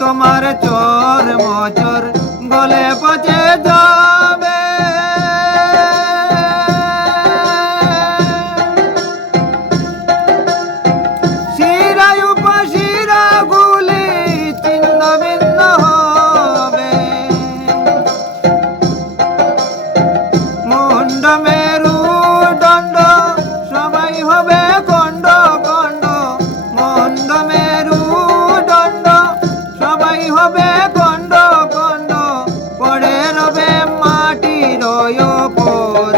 তোমার চোর মচর গলে পচে যাবে। শিরায় উপশিরা গুলি ছিন্ন ভিন্ন হবে। মুন্ড মেরু দণ্ড সবাই হবে খণ্ড খণ্ড। মুন্ড মেরু দণ্ড সবাই হবে খণ্ড খণ্ড। পড়ে রবে মাটির ওপর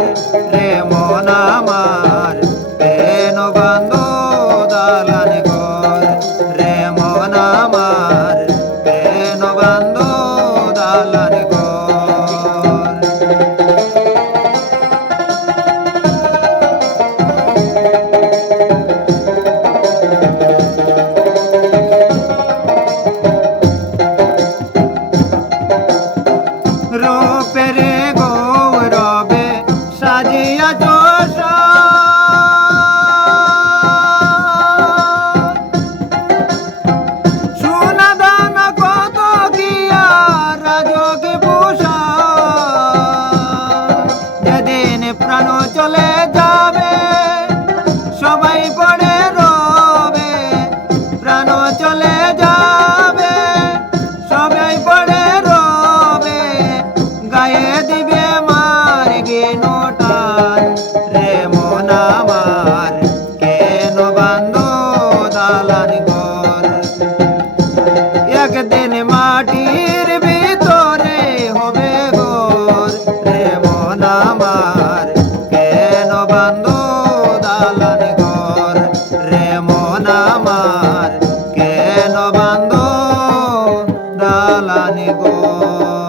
রে মন আমার কেন বান্ধ দালান ঘর। রে মন আমার কেন বান্ধ দালান ঘর। রূপেরে গৌরবে সাজিয়া যশ সোনা দানা কত গিয়া রাজকে পোষা। যেদিন প্রাণ চলে যাবে সবাই পড়ে রবে। প্রাণ চলে যাবে সবাই পড়ে রবে। গায়ে দিবে মার গিনোটান রে মন আমার কেন বান্ধ দালান ঘর। একদিন মাটির ভিতরে হবে ঘর। রে মন আমার কেন বান্ধ দালান ঘর। রে মন আমার কেন বান্ধ দালান ঘর।